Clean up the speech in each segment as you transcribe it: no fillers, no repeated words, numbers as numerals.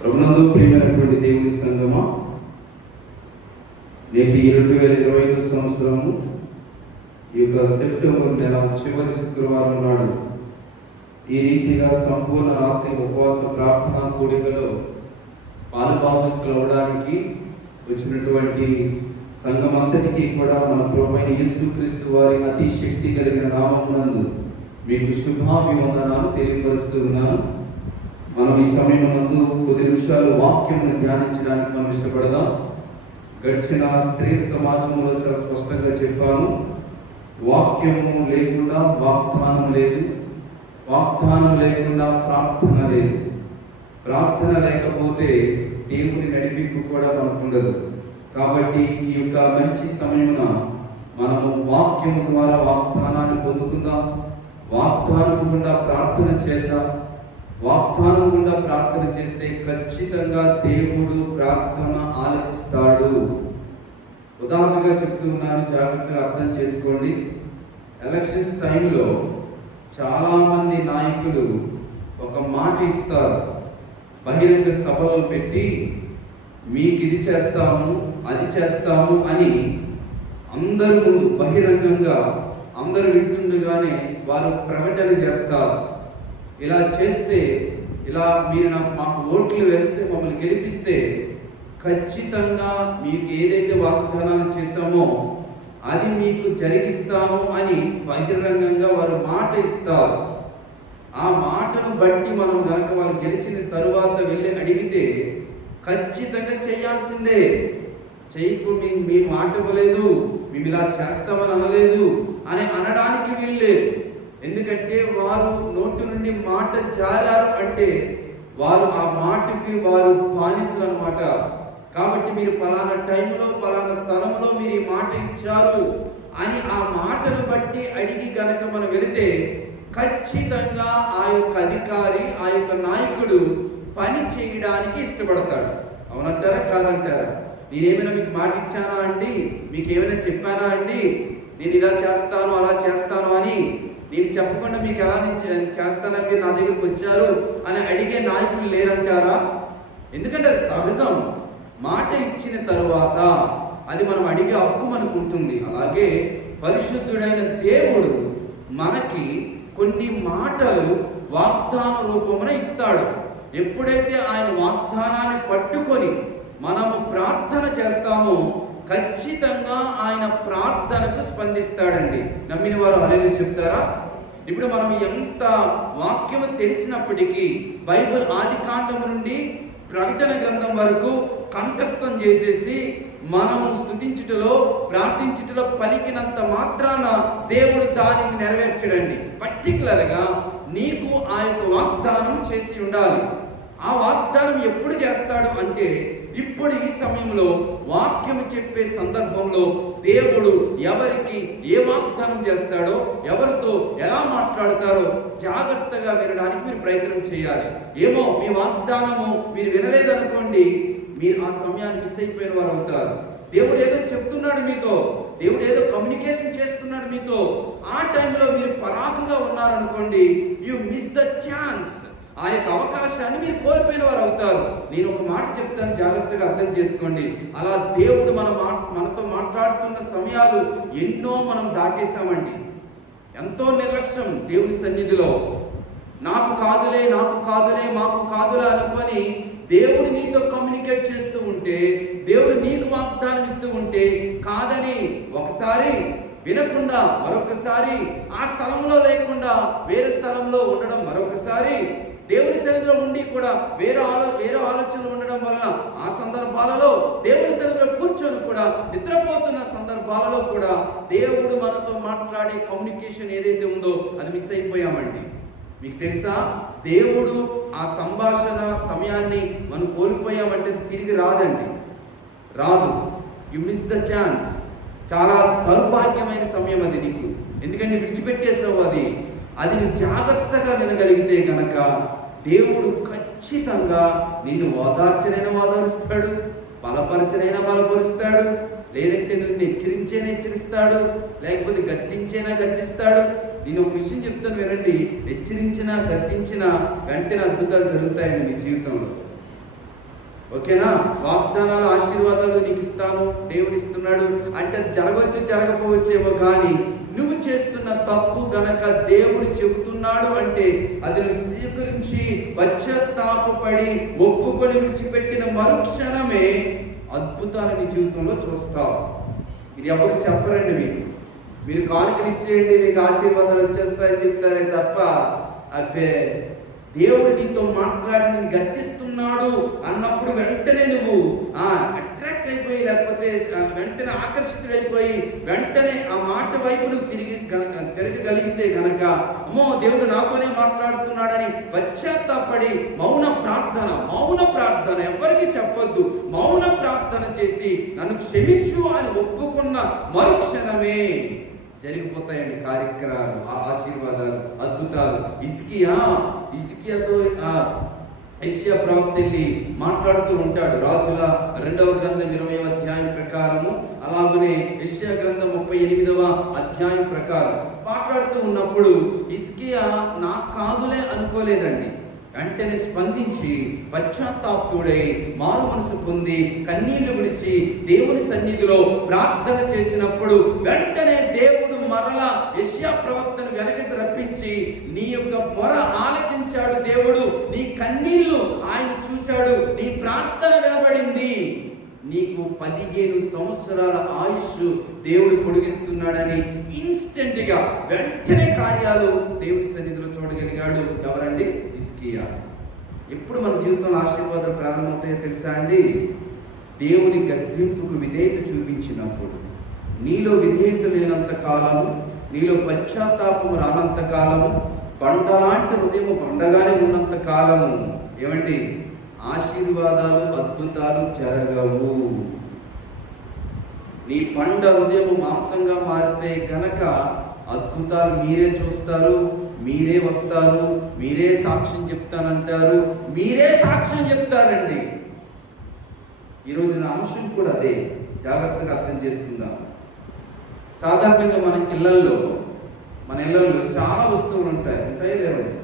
ప్రభునందు ప్రియమైనటువంటి దేవుని సంగమా, నేటి 2025 సంవత్సరము ఈ యొక్క సెప్టెంబర్ నెల చివరి శుక్రవారం నాడు ఈ రీతిగా సంపూర్ణ రాత్రి ఉపవాస ప్రార్థనా కూడికలో పాలుభాగస్తులు అవడానికి వచ్చినటువంటి సంఘం అంతటికీ కూడా మన ప్రభువైన యేసుక్రీస్తు వారి అతి శక్తి కలిగిన నామమునందు మీకు శుభాభివందనాలు తెలియపరుస్తూ ఉన్నాను. మనం ఈ సమయం నందు కొద్ది నిమిషాలు వాక్యమును ధ్యానించడానికి మనం ఇష్టపడదాం. గడిచిన స్త్రీ సమాజంలో చాలా స్పష్టంగా చెప్పాను, వాక్యము లేకుండా వాగ్దానం లేదు, వాగ్దానం లేకుండా ప్రార్థన లేదు, ప్రార్థన లేకపోతే దేవుని నడిపింపు కూడా మనకు ఉండదు. కాబట్టి ఈ యొక్క మంచి సమయమున మనము వాక్యము ద్వారా వాగ్దానాన్ని పొందుకుందాం, వాగ్దానం గుండా ప్రార్థన చేద్దాం. వాగ్దానం గుండా ప్రార్థన చేస్తే ఖచ్చితంగా దేవుడు ప్రార్థన ఆలకిస్తాడు. ఉదాహరణగా చెప్తున్నాను, జాగ్రత్తగా అర్థం చేసుకోండి. ఎలక్షన్స్ టైంలో చాలామంది నాయకులు ఒక మాట ఇస్తారు, బహిరంగ సభలు పెట్టి మీకు ఇది చేస్తాము అది చేస్తాము అని అందరి ముందు బహిరంగంగా అందరూ వింటుండగానే వారు ప్రకటన చేస్తారు. ఇలా చేస్తే, ఇలా మీరు మాకు ఓట్లు వేస్తే, మమ్మల్ని గెలిపిస్తే ఖచ్చితంగా మీకు ఏదైతే వాగ్దానాలు చేశామో అది మీకు జరిగిస్తాము అని బహిరంగంగా వారు మాట ఇస్తారు. ఆ మాటను బట్టి మనం కనుక వాళ్ళు గెలిచిన తరువాత వెళ్ళి అడిగితే ఖచ్చితంగా చేయాల్సిందే. చేయకుండా మీ మాట ఇవ్వలేదు, మేము ఇలా చేస్తామని అనలేదు అని అనడానికి వీల్లేదు. ఎందుకంటే వారు నోటి నుండి మాట జారారు అంటే వారు ఆ మాటకి వారు బానిసలు అన్నమాట. కాబట్టి మీరు పలానా టైంలో పలానా స్థలంలో మీరు ఈ మాట ఇచ్చారు అని ఆ మాటను బట్టి అడిగి గనక మనం వెళితే ఖచ్చితంగా ఆ యొక్క అధికారి, ఆ యొక్క నాయకుడు పని చేయడానికి ఇష్టపడతాడు. అవునంటారా కాదంటారా? నేనేమైనా మీకు మాట ఇచ్చానా అండి, మీకు ఏమైనా చెప్పానా అండి, నేను ఇలా చేస్తాను అలా చేస్తాను అని నేను చెప్పకుండా మీకు ఎలా చేస్తానని నా దగ్గరికి వచ్చారు అని అడిగే నాయకులు లేరంటారా? ఎందుకంటే అది సహజం. మాట ఇచ్చిన తరువాత అది మనం అడిగే హక్కు మనకు ఉంటుంది. అలాగే పరిశుద్ధుడైన దేవుడు మనకి కొన్ని మాటలు వాగ్దాన రూపమున ఇస్తాడు. ఎప్పుడైతే ఆయన వాగ్దానాన్ని పట్టుకొని మనము ప్రార్థన చేస్తామో ఖచ్చితంగా ఆయన ప్రార్థనకు స్పందిస్తాడండి. నమ్మిన వారు హల్లెలూయా చెప్తారా? ఇప్పుడు మనం ఎంత వాక్యము తెలిసినప్పటికీ బైబిల్ ఆది కాండం నుండి ప్రకటన గ్రంథం వరకు కంఠస్థం చేసేసి మనము స్తుతించుటలో ప్రార్థించుటలో పలికినంత మాత్రాన దేవుడు దానిని నెరవేర్చడండి. పర్టికులర్గా నీకు ఆ యొక్క వాగ్దానం చేసి ఉండాలి. ఆ వాగ్దానం ఎప్పుడు చేస్తాడు అంటే ఇప్పుడు ఈ సమయంలో వాక్యం చెప్పే సందర్భంలో దేవుడు ఎవరికి ఏ వాగ్దానం చేస్తాడో, ఎవరితో ఎలా మాట్లాడతారో జాగ్రత్తగా వినడానికి మీరు ప్రయత్నం చేయాలి. ఏమో మీ వాగ్దానము మీరు వినలేదనుకోండి, మీరు ఆ సమయాన్ని మిస్ అయిపోయిన వారు అవుతారు. దేవుడు ఏదో చెప్తున్నాడు మీతో, దేవుడు ఏదో కమ్యూనికేషన్ చేస్తున్నాడు మీతో, ఆ టైంలో మీరు పరాకుగా ఉన్నారనుకోండి, యు మిస్ ద ఛాన్స్. ఆ యొక్క అవకాశాన్ని మీరు కోల్పోయిన వారు అవుతారు. నేను ఒక మాట చెప్తాను, జాగ్రత్తగా అర్థం చేసుకోండి. అలా దేవుడు మనతో మాట్లాడుతున్న సమయాలు ఎన్నో మనం దాటేశామండి. ఎంతో నిర్లక్ష్యం దేవుని సన్నిధిలో. నాకు కాదులే, నాకు కాదులే, మాకు కాదులే అనుకొని దేవుడు నీతో కమ్యూనికేట్ చేస్తూ ఉంటే, దేవుడు నీకు వాగ్దానం ఇస్తూ ఉంటే కాదని ఒకసారి వినకుండా మరొకసారి ఆ స్థలంలో లేకుండా వేరే స్థలంలో ఉండడం, మరొకసారి దేవుని సన్నిధిలో ఉండి కూడా వేరే ఆలోచనలు ఉండడం వలన ఆ సందర్భాలలో దేవుని సన్నిధిలో కూర్చొని కూడా నిద్రపోతున్న సందర్భాలలో కూడా దేవుడు మనతో మాట్లాడే కమ్యూనికేషన్ ఏదైతే ఉందో అది మిస్ అయిపోయామండి. మీకు తెలుసా, దేవుడు ఆ సంభాషణ సమయాన్ని మనం కోల్పోయామంటే తిరిగి రాదండి, రాదు. You miss the chance. చాలా దౌర్భాగ్యమైన సమయం అది నీకు. ఎందుకంటే విడిచిపెట్టేసావు అది నువ్వు జాగ్రత్తగా వినగలిగితే కనుక దేవుడు ఖచ్చితంగా నిన్ను ఓదార్చనైనా ఓదారుస్తాడు, బలపరచనైనా బలపరుస్తాడు, లేదంటే నిన్ను హెచ్చరిస్తాడు, లేకపోతే గద్దించైనా గద్దిస్తాడు. నేను ఒక విషయం చెప్తాను వినండి. హెచ్చరించినా గద్దించినా వెంటనే అద్భుతాలు జరుగుతాయండి మీ జీవితంలో. ఓకేనా? వాగ్దానాలు, ఆశీర్వాదాలు నీకు ఇస్తాను దేవుడు ఇస్తున్నాడు అంటే అది జరగవచ్చు జరగకపోవచ్చేమో, కానీ నువ్వు చేస్తున్న తప్పు గనక దేవుడు చెబుతున్నాడు అంటే అది నువ్వు స్వీకరించి పశ్చాత్తాపపడి ఒప్పుకొని విడిచిపెట్టిన మరుక్షణమే అద్భుతాలు నీ జీవితంలో చూస్తావు. ఇది ఎవరు చెప్పరండి మీకు. మీరు కానుకలు ఇచ్చేయండి మీకు ఆశీర్వాదాలు వచ్చేస్తాయని చెప్తారే తప్ప అబ్బే దేవుడు నీతో మాట్లాడి నేను గద్దిస్తున్నాడు అన్నప్పుడు వెంటనే నువ్వు అట్రాక్ట్ అయిపోయి, లేకపోతే వెంటనే ఆకర్షితుడైపోయి వెంటనే ఆ మాట వైపు నువ్వు తిరగగలిగితే కనుక అమ్మో దేవుడు నాతోనే మాట్లాడుతున్నాడని పశ్చాత్తాపడి మౌన ప్రార్థన ఎవరికి చెప్పొద్దు, మౌన ప్రార్థన చేసి నన్ను క్షమించు అని ఒప్పుకున్న మరుక్షణమే జరిగిపోతాయండి కార్యక్రమాలు, ఆశీర్వాదాలు, అద్భుతాలు. హిజ్కియాతో యెషయా ప్రవక్త వెళ్ళి మాట్లాడుతూ ఉంటాడు. రాజుల 2వ గ్రంథం 20వ అధ్యాయం ప్రకారము, అలాగనే యెషయా గ్రంథం 38వ అధ్యాయం ప్రకారం మాట్లాడుతూ ఉన్నప్పుడు హిజ్కియా నా కాదులే అనుకోలేదండి. వెంటనే స్పందించి పశ్చాత్తాపుడై మారు మనసు పొంది కన్నీళ్లు విడిచి దేవుని సన్నిధిలో ప్రార్థన చేసినప్పుడు వెంటనే దేవుడు మరలా యెషయా ప్రవక్తను వెనక్కి రప్పించి నీ యొక్క మొర ఆలకించాడు దేవుడు, నీ కన్నీళ్లు ఆయన చూశాడు, నీ ప్రార్థన వినబడింది, నీకు 15 సంవత్సరాల ఆయుష్ దేవుడు పొడిగిస్తున్నాడని ఇన్స్టెంట్ గా వెంటనే కార్యాలు దేవుని సన్నిధిలో చూడగలిగాడు. ఎవరండి? హిజ్కియా. ఎప్పుడు మన జీవితంలో ఆశీర్వాదాలు ప్రారంభమవుతాయో తెలుసా అండి? దేవుని గద్దింపుకు విధేయత చూపించినప్పుడు. నీలో విధేయత లేనంత కాలము, నీలో పశ్చాత్తాపము రానంత కాలము, బండలాంటి హృదయం బండగానే ఉన్నంత కాలము ఏమండి ఆశీర్వాదాలు, అద్భుతాలు జరగవు. నీ పండ హృదయం మాంసంగా మారితే కనుక అద్భుతాలు మీరే చూస్తారు, మీరే వస్తారు, మీరే సాక్ష్యం చెప్తానంటారు, మీరే సాక్ష్యం చెప్తారండి. ఈరోజు నా అంశం కూడా అదే, జాగ్రత్తగా అర్థం చేసుకుందాం. సాధారణంగా మన ఇళ్లల్లో చాలా వస్తువులు ఉంటాయి లేవండి?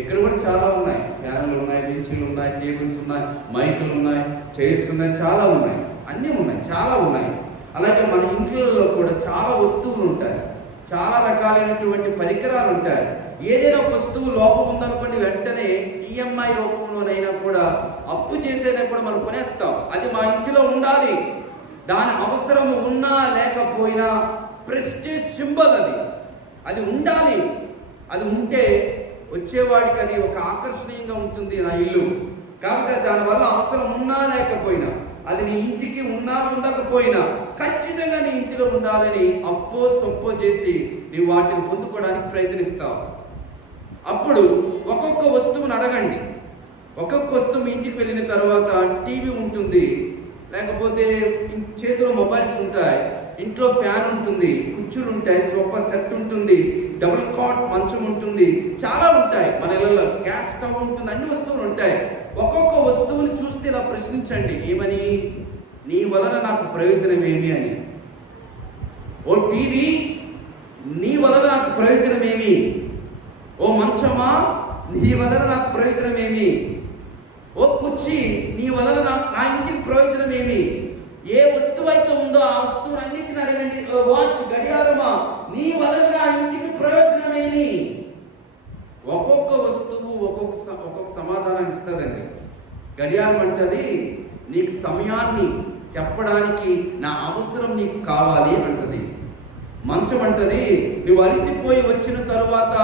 ఎక్కడ కూడా చాలా ఉన్నాయి. ఫ్యాన్లు ఉన్నాయి, బెంచీలు ఉన్నాయి, టేబుల్స్ ఉన్నాయి, మైకులు ఉన్నాయి, చైర్స్ ఉన్నాయి, చాలా ఉన్నాయి, అన్నీ ఉన్నాయి, చాలా ఉన్నాయి. అలాగే మన ఇంట్లో కూడా చాలా వస్తువులు ఉంటాయి, చాలా రకాలైనటువంటి పరికరాలు ఉంటాయి. ఏదైనా ఒక వస్తువు లోపం ఉందనుకోండి వెంటనే ఈఎంఐ రూపంలోనైనా కూడా అప్పు చేసేనా కూడా మనం కొనేస్తాం. అది మా ఇంటిలో ఉండాలి, దాని అవసరం ఉన్నా లేకపోయినా ప్రెస్టీజ్ సింబల్ అది ఉండాలి. అది ఉంటే వచ్చేవాడికి అది ఒక ఆకర్షణీయంగా ఉంటుంది నా ఇల్లు. కాబట్టి దానివల్ల అవసరం ఉన్నా లేకపోయినా, అది నీ ఇంటికి ఉన్నా ఉండకపోయినా ఖచ్చితంగా నీ ఇంటిలో ఉండాలని అప్పో సొప్పో చేసి నీవు వాటిని పొందుకోవడానికి ప్రయత్నిస్తావు. అప్పుడు ఒక్కొక్క వస్తువుని అడగండి. ఒక్కొక్క వస్తువు మీ ఇంటికి వెళ్ళిన తర్వాత టీవీ ఉంటుంది, లేకపోతే చేతిలో మొబైల్స్ ఉంటాయి, ఇంట్లో ఫ్యాన్ ఉంటుంది, కుర్చీలు ఉంటాయి, సోఫా సెట్ ఉంటుంది, డబుల్ కాట్ మంచం ఉంటుంది, చాలా ఉంటాయి. మన ఇళ్ళలో గ్యాస్ స్టవ్ ఉంటుంది, అన్ని వస్తువులు ఉంటాయి. ఒక్కొక్క వస్తువుని చూస్తే ఇలా ప్రశ్నించండి, ఏమని? నీ వలన నాకు ప్రయోజనం ఏమి అని. ఓ టీవీ, నీ వలన నాకు ప్రయోజనం ఏమి? ఓ మంచమా, నీ వలన నాకు ప్రయోజనం ఏమి? ఓ కుర్చీ, నీ వలన నా ఇంటికి ప్రయోజనం ఏమి? ఏ వస్తువు అయితే ఉందో ఆ వస్తువుని అన్నింటిని అడగండి. వాచ్, గడియారమా, నీ వలన నా ఇంటికి ప్రయోజనమేమి? ఒక్కొక్క వస్తువు ఒక్కొక్క సమాధానం ఇస్తుందండి. గడియారం అంటది నీకు సమయాన్ని చెప్పడానికి నా అవసరం నీకు కావాలి అంటది. మంచం అంటది నువ్వు అలసిపోయి వచ్చిన తరువాత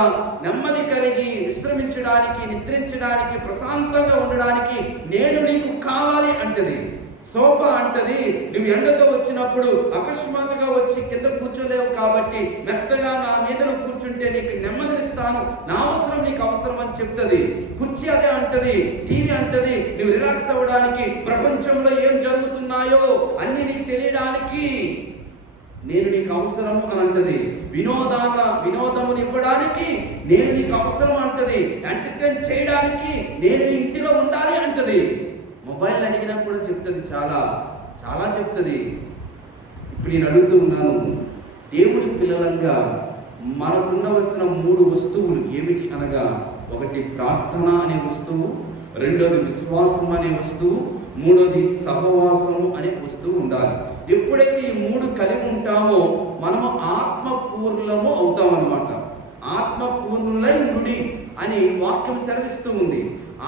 నెమ్మది కలిగి విశ్రమించడానికి, నిద్రించడానికి, ప్రశాంతంగా ఉండడానికి నేను నీకు కావాలి అంటది. సోఫా అంటది నువ్వు ఎండతో వచ్చినప్పుడు అకస్మాత్తుగా వచ్చి కింద కూర్చోలేవు కాబట్టి మెత్తగా నా మీద నువ్వు కూర్చుంటే నీకు నెమ్మదినిస్తాను, నా అవసరం నీకు అవసరం అని చెప్తుంది. కుర్చీ అదే అంటది. టీవీ అంటది నువ్వు రిలాక్స్ అవ్వడానికి, ప్రపంచంలో ఏం జరుగుతున్నాయో అన్ని నీకు తెలియడానికి నేను నీకు అవసరం అని అంటది. వినోదముని ఇవ్వడానికి నేను నీకు అవసరం అంటది. ఎంటర్టైన్ చేయడానికి నేను నీ ఇంటిలో ఉండాలి అంటది. మొబైల్ అడిగినా కూడా చెప్తుంది, చాలా చాలా చెప్తుంది. ఇప్పుడు నేను అడుగుతూ ఉన్నాను, దేవుడి పిల్లలంగా మనకు ఉండవలసిన 3 వస్తువులు ఏమిటి అనగా, ఒకటి ప్రార్థన అనే వస్తువు, రెండోది విశ్వాసం అనే వస్తువు, మూడోది సహవాసము అనే వస్తువు ఉండాలి. ఎప్పుడైతే ఈ మూడు కలిగి ఉంటామో మనము ఆత్మపూర్ణము అవుతామన్నమాట. ఆత్మపూర్ణులై ఉండుడి అని వాక్యం సెలవిస్తూ ఉంది.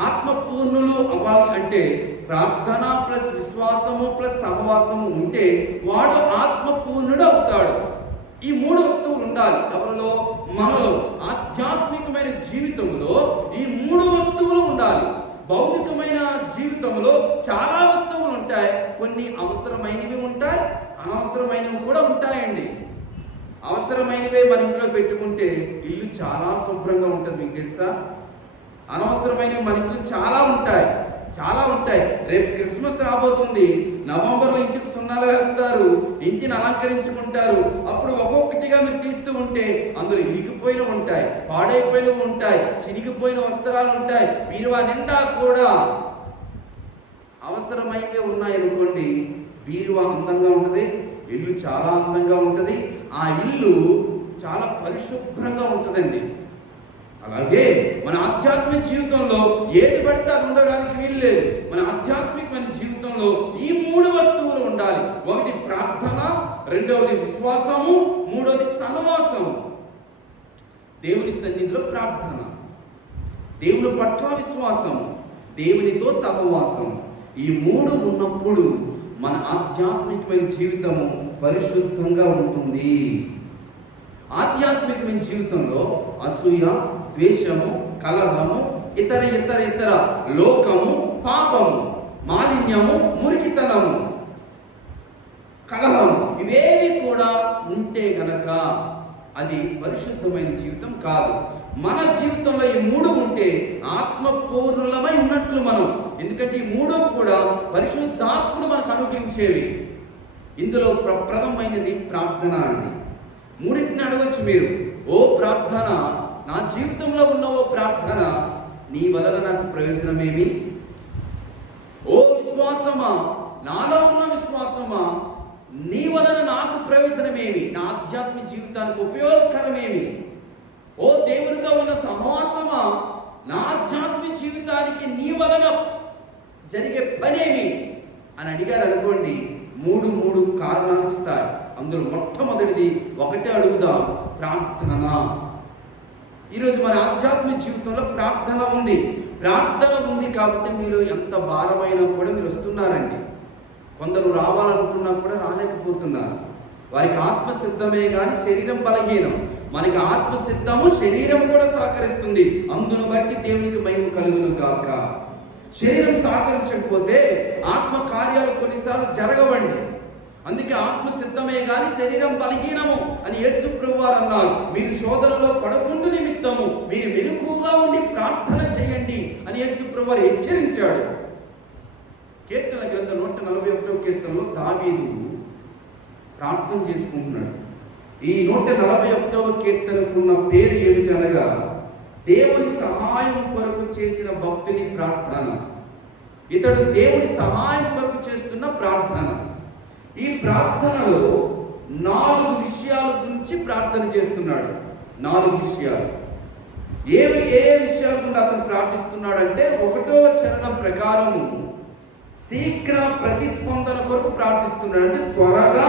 ఆత్మపూర్ణులు అవ్వాలి అంటే ప్రార్థన ప్లస్ విశ్వాసము ప్లస్ సహవాసము ఉంటే వాడు ఆత్మపూర్ణుడు అవుతాడు. ఈ మూడు వస్తువులు ఉండాలి ఎవరిలో? మనలో. ఆధ్యాత్మికమైన జీవితంలో ఈ మూడు వస్తువులు ఉండాలి. భౌతికమైన జీవితంలో చాలా వస్తువులు ఉంటాయి, కొన్ని అవసరమైనవి ఉంటాయి, అనవసరమైనవి కూడా ఉంటాయండి. అవసరమైనవే మన ఇంట్లో పెట్టుకుంటే ఇల్లు చాలా శుభ్రంగా ఉంటుంది, మీకు తెలుసా? అనవసరమైనవి మన ఇంట్లో చాలా ఉంటాయి. రేపు క్రిస్మస్ రాబోతుంది, నవంబర్లో ఇంటికి సున్నాలు వేస్తారు, ఇంటిని అలంకరించుకుంటారు. అప్పుడు ఒక్కొక్కటిగా మీరు తీస్తూ ఉంటే అందులో ఇరిగిపోయినవి ఉంటాయి, పాడైపోయినవి ఉంటాయి, చినిగిపోయిన వస్త్రాలు ఉంటాయి. బీరువా నిండా కూడా అవసరమైనవి ఉన్నాయనుకోండి, బీరువా అందంగా ఉంటుంది, ఇల్లు చాలా అందంగా ఉంటుంది, ఆ ఇల్లు చాలా పరిశుభ్రంగా ఉంటుందండి. అలాగే మన ఆధ్యాత్మిక జీవితంలో ఏది పడితే అది ఉండడానికి వీలు లేదు. మన ఆధ్యాత్మికమైన జీవితంలో ఈ మూడు వస్తువులు ఉండాలి. ఒకటి ప్రార్థన, రెండవది విశ్వాసము, మూడవది సహవాసము. దేవుని సన్నిధిలో ప్రార్థన, దేవుని పట్ల విశ్వాసము, దేవునితో సహవాసము. ఈ మూడు ఉన్నప్పుడు మన ఆధ్యాత్మికమైన జీవితము పరిశుద్ధంగా ఉంటుంది. ఆధ్యాత్మికమైన జీవితంలో అసూయ, ద్వేషము, కలహము, ఇతర లోకము, పాపము, మాలిన్యము, మురికితనము, కలహము ఇవేవి కూడా ఉంటే గనక అది పరిశుద్ధమైన జీవితం కాదు. మన జీవితంలో ఈ మూడు ఉంటే ఆత్మపూర్ణులమై ఉన్నట్లు మనం. ఎందుకంటే ఈ మూడు కూడా పరిశుద్ధాత్మను మనకు అనుగ్రహించేవి. ఇందులో ప్రప్రథమైనది ప్రార్థన అండి. మూడింటిని అడగచ్చు మీరు. ఓ ప్రార్థన, నా జీవితంలో ఉన్న ఓ ప్రార్థన, నీ వలన నాకు ప్రయోజనమేమి? ఓ విశ్వాసమా, నాలో ఉన్న విశ్వాసమా, నీ వలన నాకు ప్రయోజనమేమి? నా ఆధ్యాత్మిక జీవితానికి ఉపయోగకరమేమి? ఓ దేవునితో ఉన్న సహవాసమా, నా ఆధ్యాత్మిక జీవితానికి నీ వలన జరిగే పనేమి అని అడిగారు అనుకోండి, మూడు కారణాలు ఇస్తాయి. అందులో మొట్టమొదటిది ఒకటే అడుగుదాం, ప్రార్థన. ఈరోజు మన ఆధ్యాత్మిక జీవితంలో ప్రార్థన ఉంది కాబట్టి మీలో ఎంత భారమైనా కూడా మీరు వస్తున్నారండి. కొందరు రావాలనుకున్నా కూడా రాలేకపోతున్నారు. వారికి ఆత్మసిద్ధమే కానీ శరీరం బలహీనం. మనకి ఆత్మసిద్ధము, శరీరం కూడా సహకరిస్తుంది. అందును బట్టి దేవునికి మహిమ కలుగును గాక. శరీరం సహకరించకపోతే ఆత్మ కార్యాలు కొన్నిసార్లు జరగవండి. అందుకే ఆత్మ సిద్ధమే గాని శరీరం బలహీనము అని యేసు ప్రభువారు అన్నారు. మీరు శోధనలో పడకుండా నిమిత్తము మీరు మెలకువగా ఉండి ప్రార్థన చేయండి అని యేసు ప్రభువారు హెచ్చరించాడు. కీర్తన గ్రంథం 141వ కీర్తనలో దావీదు ప్రార్థన చేసుకుంటున్నాడు. ఈ 141వ కీర్తనకున్న పేరు ఏమిటనగా దేవుని సహాయం కొరకు చేసిన భక్తుని ప్రార్థన. ఇతడు దేవుని సహాయం కొరకు చేస్తున్న ప్రార్థన. ఈ ప్రార్థనలో 4 విషయాల గురించి ప్రార్థన చేస్తున్నాడు. 4 విషయాలు. ఏ విషయాల గురించి అతను ప్రార్థిస్తున్నాడంటే, 1వ చరణం ప్రకారము శీఘ్ర ప్రతిస్పందన కొరకు ప్రార్థిస్తున్నాడు. అంటే త్వరగా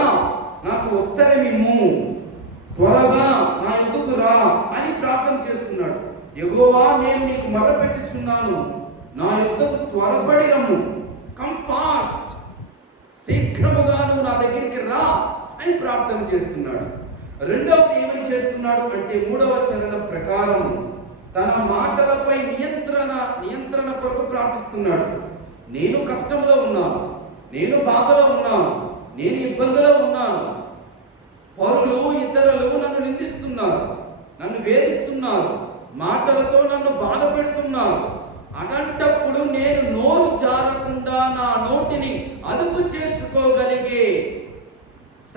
నాకు ఉత్తరమిమ్ము, త్వరగా నా ఎద్దుకు రా అని ప్రార్థన చేస్తున్నాడు. యెహోవా, నేను నీకు మొర్రపెట్టుచున్నాను, నా యొద్దకు త్వరపడి రమ్ము, కమ్ ఫాస్ట్, శీఘ్రముగా నువ్వు నా దగ్గరికి రా అని ప్రార్థన చేస్తున్నాడు. రెండవది ఏమని చేస్తున్నాడు అంటే, 3వ చరణం ప్రకారం తన మాటలపై నియంత్రణ కొరకు ప్రార్థిస్తున్నాడు. నేను కష్టంలో ఉన్నాను, నేను బాధలో ఉన్నాను, నేను ఇబ్బందిలో ఉన్నాను, పరులు ఇతరులు నన్ను నిందిస్తున్నారు, నన్ను వేధిస్తున్నారు, మాటలతో నన్ను బాధ పెడుతున్నారు. అలాంటప్పుడు నేను నోరు జారకుండా నా నోటిని అదుపు చేసుకోగలిగే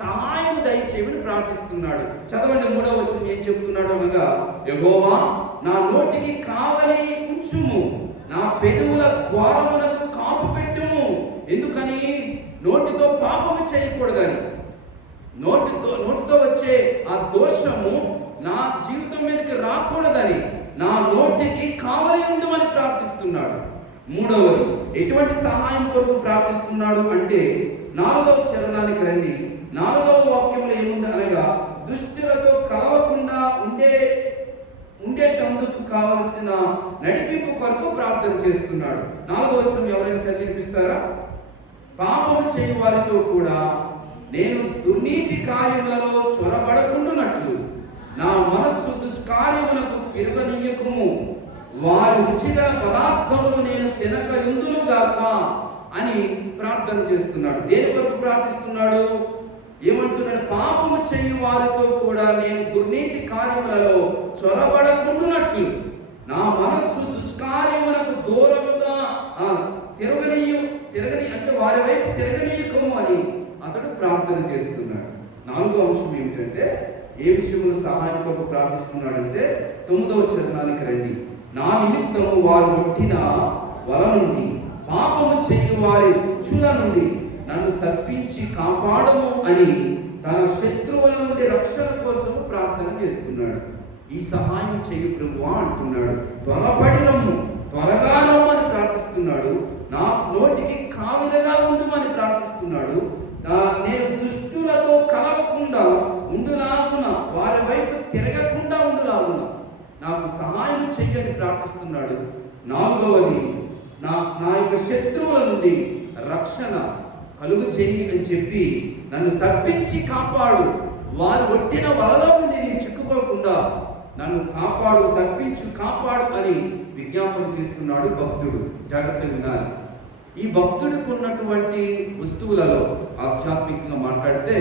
సహాయం దయచేయమని ప్రార్థిస్తున్నాడు. చదవండి 3వ వచనం ఏం చెప్తున్నాడు అనగా, యెహోవా, నా నోటికి కావలి ఉంచుము, నా పెదవుల ద్వారములకు కాపు పెట్టుము. ఎందుకని? నోటితో పాపము చేయకూడదని. నోటితో వచ్చే ఆ దోషము నా జీవితం మీదకి రాకూడదని నా నోటికి కావలి ఉండమని ప్రార్థిస్తున్నాడు. మూడవది ఎటువంటి సహాయం కొరకు ప్రార్థిస్తున్నాడు అంటే 4వ చరణానికి రండి. 4వ వాక్యంలో ఏముంది అనగా దుష్టులతో కలవకుండా ఉండేటందుకు కావలసిన నడిపింపు కొరకు ప్రార్థన చేస్తున్నాడు. 4వ వచనం ఎవరైనా చదివినిపిస్తారా? పాపము చేయు వారితో కూడా నేను దుర్నీతి కార్యములలో చొరబడకుండానట్లు నా మనస్సు దుష్కార్యములకు తిరగనీయకుము, వారి రుచిగల పదార్థములు నేను తినకయుందునుగాక అని ప్రార్థన చేస్తున్నాడు. దేని కొరకు ప్రార్థిస్తున్నాడు? ఏమంటున్నాడు? పాపము చేయు వారితో కూడా నేను దుర్నీతి కార్యములలో చొరబడకుండానట్లు నా మనస్సు దుష్కార్యములకు దూరముగా తిరగని అంటే వారి వైపు తిరగనీయకము అని అతడు ప్రార్థన చేస్తున్నాడు. 4వ అంశం ఏమిటంటే ఏ విషయంలో సహాయం కొరకు ప్రార్థిస్తున్నాడంటే 9వ చరణానికి రండి. నా నిమిత్తము వారు ఒట్టిన వల నుండి పాపము చేయు వారి ఉచ్చుల నుండి నన్ను తప్పించి కాపాడము అని తన శత్రువుల నుండి రక్షణ కోసం ప్రార్థన చేస్తున్నాడు. ఈ సహాయం చేయు ప్రభువా అంటున్నాడు. త్వరపడి రమ్ము, త్వరగా రమ్ము అని ప్రార్థిస్తున్నాడు. నా నోటికి కావిలగా ఉండమని ప్రార్థిస్తున్నాడు. నేను దుష్టులతో కలవకుండా ఉండులాగున, వారి వైపు తిరగకుండా ఉండులాగున నాకు సహాయం చెయ్యని ప్రార్థిస్తున్నాడు. 4వది నా యొక్క శత్రువుల నుండి రక్షణ కలుగు చేయి అని చెప్పి నన్ను తప్పించి కాపాడు, వారు ఒట్టిన వలలో నుండి నేను చిక్కుకోకుండా నన్ను కాపాడు, తప్పించు కాపాడు అని విజ్ఞాపన చేస్తున్నాడు భక్తుడు. జాగ్రత్తగా వినాలి. ఈ భక్తుడికి ఉన్నటువంటి వస్తువులలో ఆధ్యాత్మికంగా మాట్లాడితే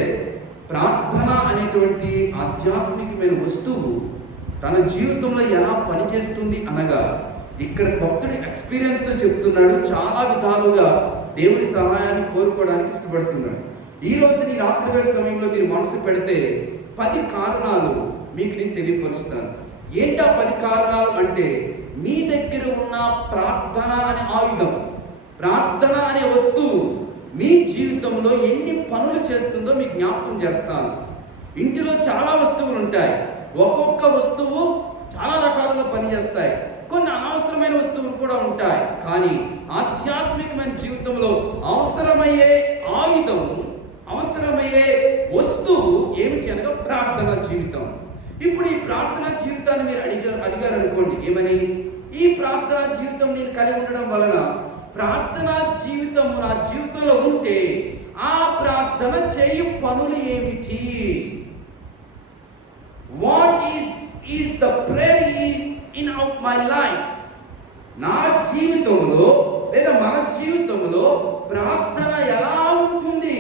ప్రార్థన అనేటువంటి ఆధ్యాత్మికమైన వస్తువు తన జీవితంలో ఎలా పనిచేస్తుంది అనగా ఇక్కడ భక్తుడి ఎక్స్పీరియన్స్తో చెప్తున్నాడు. చాలా విధాలుగా దేవుడి సహాయాన్ని కోరుకోవడానికి ఇష్టపడుతున్నాడు. ఈ రోజు నీ రాత్రివేళ సమయంలో మీరు మనసు పెడితే 10 కారణాలు మీకు నేను తెలియపరుస్తాను. ఏంటా 10 కారణాలు అంటే మీ దగ్గర ఉన్న ప్రార్థన అనే ఆయుధం, ప్రార్థన అనే వస్తువు మీ జీవితంలో ఎన్ని పనులు చేస్తుందో మీకు జ్ఞాపకం చేస్తాను. ఇంటిలో చాలా వస్తువులు ఉంటాయి. ఒక్కొక్క వస్తువు చాలా రకాలుగా పనిచేస్తాయి. కొన్ని అనవసరమైన వస్తువులు కూడా ఉంటాయి. కానీ ఆధ్యాత్మికమైన జీవితంలో అవసరమయ్యే ఆయుధం, అవసరమయ్యే వస్తువు ఏమిటి అనగా ప్రార్థన జీవితం. ఇప్పుడు ఈ ప్రార్థనా జీవితాన్ని మీరు అడిగారు అనుకోండి, ఏమని? ఈ ప్రార్థనా జీవితం నేను కలిగి ఉండడం వలన ప్రార్థనా జీవితం నా జీవితంలో ఉంటే ఆ ప్రార్థన చేయు పనులు ఏమిటి? What is the prayer in my life? నా జీవితంలో లేదా మన జీవితంలో ప్రార్థన ఎలా ఉంటుంది?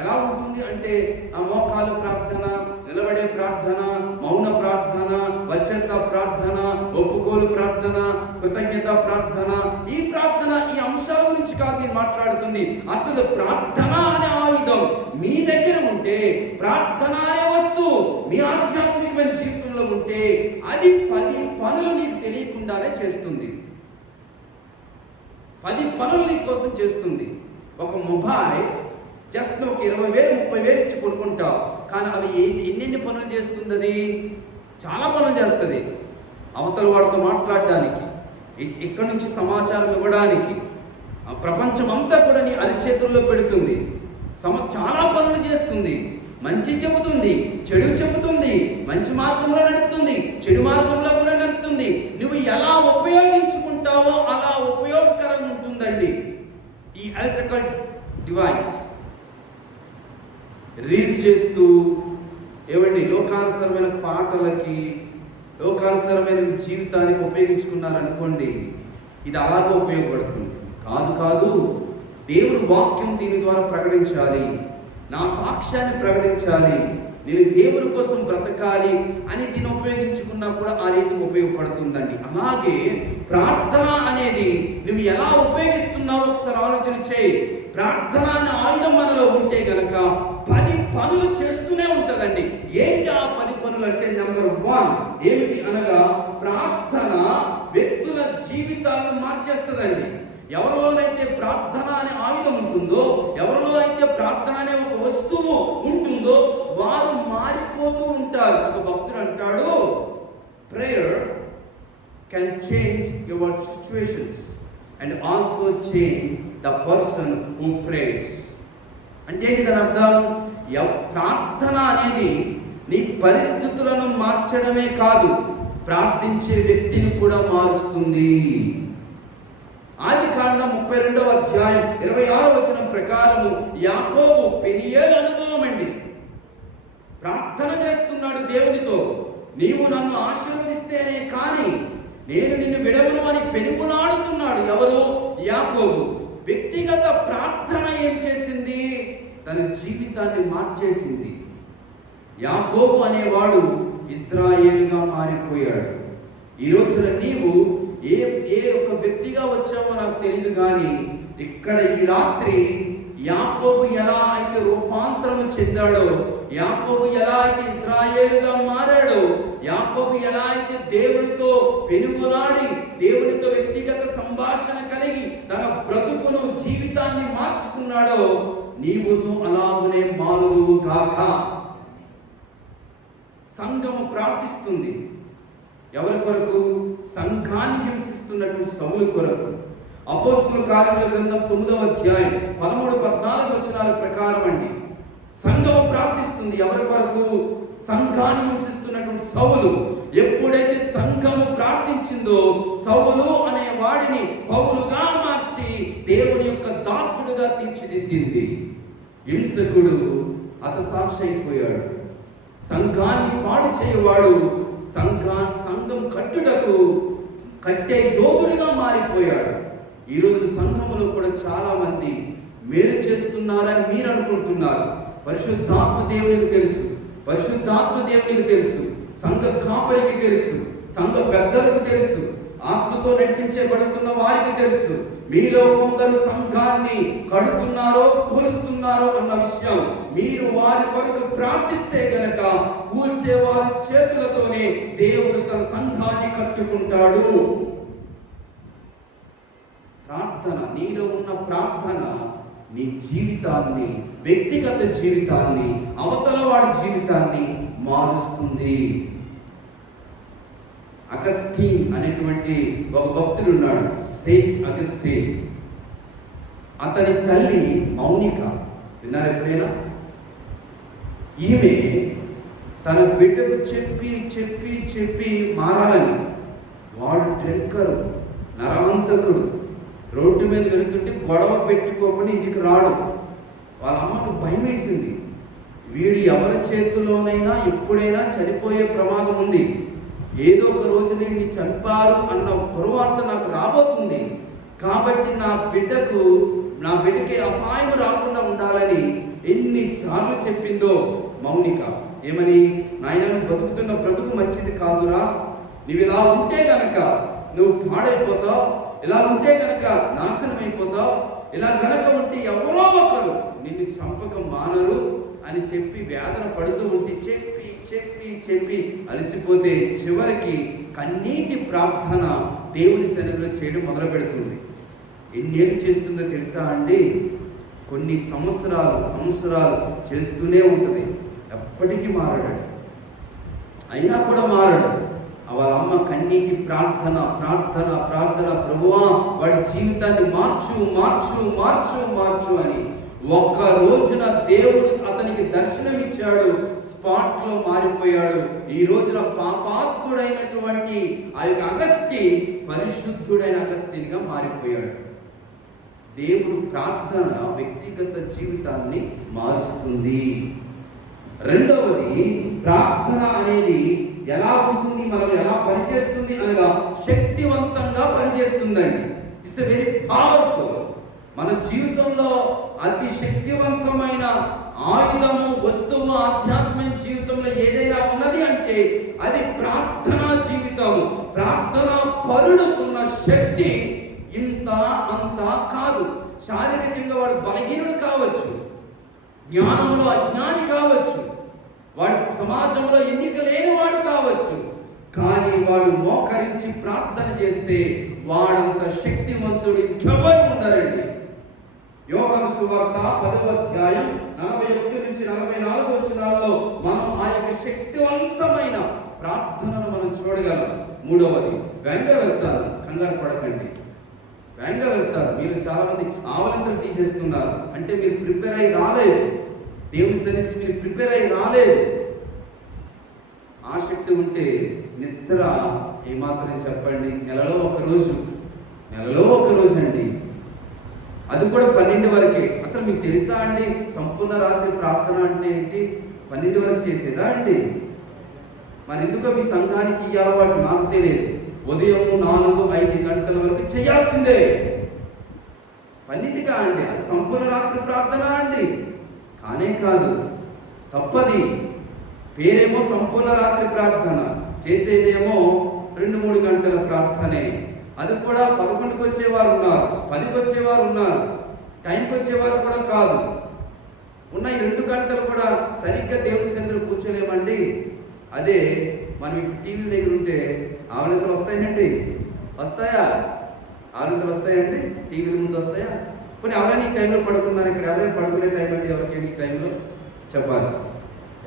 ఎలా ఉంటుంది అంటే మోకాలు ప్రార్థన, నిలబడే ప్రార్థన, మౌన ప్రార్థన, వచన ప్రార్థన, ఒప్పుకోలు ప్రార్థన, కృతజ్ఞత ప్రార్థన. ఈ ప్రార్థన, ఈ అంశాల గురించి కాదు నేను మాట్లాడుతుంది. అసలు ప్రార్థన అనే ఆయుధం మీ దగ్గర ఉంటే, ప్రార్థన అనే వస్తువు మీ ఆధ్యాత్మికమైన జీవితంలో ఉంటే అది 10 పనులు నీకు తెలియకుండానే చేస్తుంది. 10 పనులు నీ కోసం చేస్తుంది. ఒక మొబైల్ జస్ట్ ఒక 20,000 30,000 ఇచ్చి కొనుక్కుంటావు, కానీ అవి ఎన్ని పనులు చేస్తుంది? అది చాలా పనులు చేస్తుంది. అవతల వాడితో మాట్లాడడానికి, ఇక్కడి నుంచి సమాచారం ఇవ్వడానికి, ప్రపంచం అంతా కూడా నీ అరిచేతుల్లో పెడుతుంది. చాలా పనులు చేస్తుంది. మంచి చెబుతుంది, చెడు చెబుతుంది, మంచి మార్గంలో నడుపుతుంది, చెడు మార్గంలో కూడా నడుపుతుంది. నువ్వు ఎలా ఉపయోగించుకుంటావో అలా ఉపయోగకరంగా ఉంటుందండి ఈ ఎలక్ట్రికల్ డివైస్. రీల్స్ చేస్తూ ఏమండి లోకానుసరమైన పాటలకి, లోకానుసరమైన జీవితానికి ఉపయోగించుకున్నారనుకోండి, ఇది అలాగే ఉపయోగపడుతుంది. కాదు, దేవుడు వాక్యం దీని ద్వారా ప్రకటించాలి, నా సాక్ష్యాన్ని ప్రకటించాలి, నేను దేవుని కోసం బ్రతకాలి అని దీన్ని ఉపయోగించుకున్నా కూడా ఆ రీతికి ఉపయోగపడుతుందండి. అలాగే ప్రార్థన అనేది నువ్వు ఎలా ఉపయోగిస్తున్నావో ఒకసారి ఆలోచన చేయి. ప్రార్థన అనే ఆయుధం మనలో ఉంటే గనక 10 పనులు చేస్తూనే ఉంటుందండి. ఏంటి ఆ 10 పనులు అంటే, నెంబర్ 1 ఏమిటి అనగా ప్రార్థన వ్యక్తుల జీవితాలను మార్చేస్తుందండి. ఎవరిలోనైతే ప్రార్థన అనే ఆయుధం ఉంటుందో, ఎవరిలో అయితే ప్రార్థన అనే ఒక వస్తువు ఉంటుందో వారు మారిపోతూ ఉంటారు. ఒక భక్తుడు అంటాడు, prayer can change your situations. And also change the person who prays. అంటే దాని అర్థం, ప్రార్థన అనేది నీ పరిస్థితులను మార్చడమే కాదు, ప్రార్థించే వ్యక్తిని కూడా మారుస్తుంది. ఆదికాండం 32వ అధ్యాయం 26వ వచనం ప్రకారము యాకోబు పెనియేలు అనుభవం అండి. ప్రార్థన చేస్తున్నాడు దేవునితో, నీవు నన్ను ఆశీర్వదిస్తేనే కానీ నేను నిన్ను విడవను అని పెనుగులాడుతున్నాడు. ఎవరు? యాకోబు. వ్యక్తిగత ప్రార్థన ఏం చేసింది? తన జీవితాన్ని మార్చేసింది. యాకోబు అనేవాడు ఇశ్రాయేలుగా మారిపోయాడు. ఈ రోజున నీవు ఏ ఒక వ్యక్తిగా వచ్చావో నాకు తెలియదు, కానీ ఇక్కడ ఈ రాత్రి యాకోబు ఎలా అయితే రూపాంతరం చెందాడో, యాకోబు ఎలా అయితే ఇశ్రాయేలుగా మారాడో, యాకోబు ఎలా అయితే దేవునితో పెనుగులాడి దేవునితో వ్యక్తిగత సంభాషణ కలిగి తన బ్రతుకును జీవితాన్ని మార్చుకున్నాడో, నీవును అలాగనే మారుదువు కాక. సంఘము ప్రార్థిస్తుంది. ఎవరి కొరకు? సంఘాన్ని హింసిస్తున్నటువంటి సౌలు కొరకు. అపోస్తలుల కార్యముల గ్రంథం 9వ అధ్యాయం 13-14 వచనాల ప్రకారం అండి, సంఘము ప్రార్థిస్తుంది. ఎవరి కొరకు? సంఘాన్ని హింసిస్తున్నటువంటి సౌలు. ఎప్పుడైతే సంఘము ప్రార్థించిందో, సౌలు అనే వాడిని పౌలుగా మార్చి దేవుని యొక్క దాసుడుగా తీర్చిదిద్దింది. హింసకుడు హతసాక్షి అయిపోయాడు. సంఘాన్ని పాడు చేయవాడు సంఘం కట్టుటకు కట్టే యోగుడిగా మారిపోయాడు. ఈరోజు సంఘములో కూడా చాలా మంది మేలు చేస్తున్నారని మీరు అనుకుంటున్నారు. పరిశుద్ధాత్మ దేవునికి తెలుసు, పరిశుద్ధాత్మ దేవునికి తెలుసు, సంఘ కాపరికి తెలుసు, సంఘ పెద్దలకు తెలుసు, ఆత్మతో నడిపించబడుతున్న వారికి తెలుసు. మీలో కొందరు సంఘాన్ని కడుతున్నారో కూలుస్తున్నారో అన్న విషయం మీరు వారి కొరకు ప్రార్థిస్తే గనక కూల్చే వారి చేతులతోనే దేవుడు తన సంఘాన్ని కట్టుకుంటాడు. ప్రార్థన, నీలో ఉన్న ప్రార్థన నీ జీవితాన్ని, వ్యక్తిగత జీవితాన్ని, అవతల వాడి జీవితాన్ని మారుస్తుంది. అగస్టీన్ అనేటువంటి ఒక భక్తుడు ఉన్నాడు, సెయింట్ అగస్టీన్. అతని తల్లి మౌనిక. విన్నారు ఎప్పుడైనా? ఈమె తన బిడ్డకు చెప్పి చెప్పి చెప్పి మారాలని, వాడు డ్రింకరు, నరవంతకుడు, రోడ్డు మీద వెళుతుంటే గొడవ పెట్టుకోకుండా ఇంటికి రాడు. వాళ్ళ అమ్మకు భయం వేసింది, వీడు ఎవరి చేతిలోనైనా ఎప్పుడైనా చనిపోయే ప్రమాదం ఉంది, ఏదో ఒక రోజు నేను చంపారు అన్న పురవార్త నాకు రాబోతుంది, కాబట్టి నా బిడ్డకి అపాయం రాకుండా ఉండాలని ఎన్నిసార్లు చెప్పిందో మౌనిక. ఏమని? నాయన, నువ్వు బతుకుతున్న బ్రతుకు మంచిది కాదురా, నువ్వు ఇలా ఉంటే గనక నువ్వు పాడైపోతావు, ఇలా ఉంటే గనక నాశనం అయిపోతావు, ఇలా గనక ఉంటే ఎవరో ఒకరు నిన్ను చంపక మానరు అని చెప్పి వేదన పడుతూ ఉంటే చెప్పి చెప్పి చెప్పి అలసిపోతే చివరికి కన్నీటి ప్రార్థన దేవుని సన్నిధిలో చేయడం మొదలు పెడుతుంది. ఎన్నేళ్ళు చేస్తుందో తెలుసా అండి? కొన్ని సంవత్సరాలు చేస్తూనే ఉంటుంది. ఎప్పటికీ మారడు, అయినా కూడా మారడు. వాళ్ళ అమ్మ కన్నీటి ప్రార్థన ప్రార్థన ప్రార్థన, ప్రభువా వాడి జీవితాన్ని మార్చు మార్చు మార్చు మార్చు అని. ఒక్క రోజున దేవుడు అతనికి దర్శనమిచ్చాడు, స్పాట్లో మారిపోయాడు. ఈ రోజున పాపాత్ముడైనటువంటి ఆ యొక్క అగస్టిన్ పరిశుద్ధుడైన అగస్టిన్గా మారిపోయాడు. దేవుడు ప్రార్థన వ్యక్తిగత జీవితాన్ని మారుస్తుంది. రెండవది, ప్రార్థన అనేది ఎలా ఉంటుంది, మనకు ఎలా పనిచేస్తుంది అనగా శక్తివంతంగా పనిచేస్తుందండి. It's very powerful. మన జీవితంలో అతి శక్తివంతమైన ఆయుధము, వస్తువు ఆధ్యాత్మిక జీవితంలో ఏదైనా ఉన్నది అంటే అది ప్రార్థనా జీవితము. ప్రార్థన పరుడుకున్న శక్తి ఇంత అంత కాదు. శారీరకంగా వాడు బలహీనుడు కావచ్చు, జ్ఞానంలో అజ్ఞాని కావచ్చు, వాడు సమాజంలో ఎన్నిక లేని వాడు కావచ్చు, కానీ వాడు మోకరించి ప్రార్థన చేస్తే వాడంత శక్తివంతుడు ఇంకెవరు ఉండరండి. యోహాను సువార్త 10వ అధ్యాయం 41-44 వచనాల్లో మనం ఆ యొక్క శక్తివంతమైన ప్రార్థనను మనం చూడగలం. మూడవది, వెంటనే వెళ్తాను, కంగారు పడకండి, వేగంగా వెళ్తారు. మీరు చాలా మంది ఆవలింతలు తీసేస్తున్నారు అంటే మీరు ప్రిపేర్ అయ్యి రాలేదు. దేవుని సన్నిధికి మీరు ప్రిపేర్ అయ్యి రాలేదు. ఆసక్తి ఉంటే నిద్ర ఏమాత్రం చెప్పండి, నెలలో ఒక రోజు అండి, అది కూడా 12 వరకే. అసలు మీకు తెలుసా అండి సంపూర్ణ రాత్రి ప్రార్థన అంటే ఏంటి? 12 వరకు చేసేదా అండి? మరి ఎందుకో మీ సంఘానికి ఈ అలవాటు నాకు తెలియదు. ఉదయం 4-5 గంటల వరకు చేయాల్సిందే. 12గా అండి? అది సంపూర్ణ రాత్రి ప్రార్థన అండి? కానే కాదు, తప్పది. పేరేమో సంపూర్ణ రాత్రి ప్రార్థన, చేసేదేమో 2-3 గంటల ప్రార్థనే. అది కూడా 11కి వచ్చేవారు ఉన్నారు, 10కి వచ్చేవారు ఉన్నారు, టైంకి వచ్చేవారు కూడా కాదు. ఉన్న ఈ 2 గంటలు కూడా సరిగ్గా దేవుని సన్నిధిలో కూర్చోలేమండి. అదే మనం ఇప్పుడు టీవీ దగ్గర ఉంటే ఆవలింతలు వస్తాయండి? వస్తాయా? ఆవలింతలు వస్తాయండి? టీవీల ముందు వస్తాయా? పోనీ ఎవరైనా ఈ టైంలో పడుకున్నారు? ఇక్కడ ఎవరైనా పడుకునే టైం అండి ఎవరికైనా ఈ టైంలో చెప్పాలి?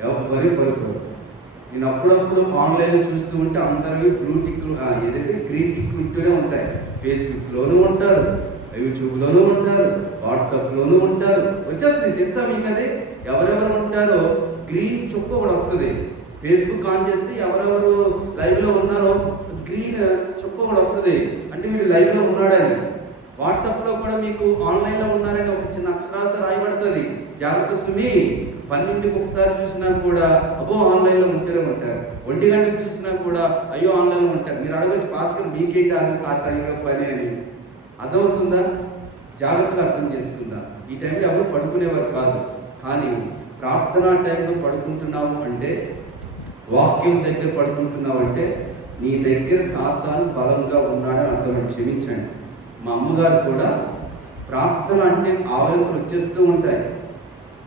ఎవరి పడుకోరు. నేను అప్పుడప్పుడు ఆన్లైన్లో చూస్తూ ఉంటే అందరివి బ్లూ టిక్లు, ఏదైతే గ్రీన్ టిక్లు ఉంటూనే ఉంటాయి. ఫేస్బుక్లోనూ ఉంటారు, యూట్యూబ్లోనూ ఉంటారు, వాట్సాప్లోనూ ఉంటారు. వచ్చేస్తుంది తెలుసా మీకు? అదే ఎవరెవరు ఉంటారో గ్రీన్ చుక్క కూడా వస్తుంది. ఫేస్బుక్ ఆన్ చేస్తే ఎవరెవరు లైవ్లో ఉన్నారో గ్రీన్ చుక్క కూడా వస్తుంది, అంటే వీడు లైవ్లో ఉన్నాడని. వాట్సాప్లో కూడా మీకు ఆన్లైన్లో ఉన్నారని ఒక చిన్న అక్షరాలతో రాయబడుతుంది. జాగ్రత్త సుమి. 12కి ఒకసారి చూసినా కూడా అబ్బో ఆన్లైన్లో ఉంటూనే ఉంటారు. 1 గంటకు చూసినా కూడా అయ్యో ఆన్లైన్లో ఉంటారు. మీరు అడగచ్చు, పాస్టర్ మీకేంటి ఆ టైంలో పని అని. అర్థమవుతుందా? జాగ్రత్తగా అర్థం చేసుకుందా. ఈ టైంలో ఎవరు పడుకునేవారు కాదు. కానీ ప్రార్థనా టైంలో పడుకుంటున్నావు అంటే, వాక్యం దగ్గర పడుకుంటున్నావు అంటే నీ దగ్గర సాతాను బలంగా ఉన్నాడని అర్థం. క్షమించండి. మా అమ్మగారు కూడా ప్రార్థన అంటే ఆవలింతలు వచ్చేస్తూ ఉంటాయి.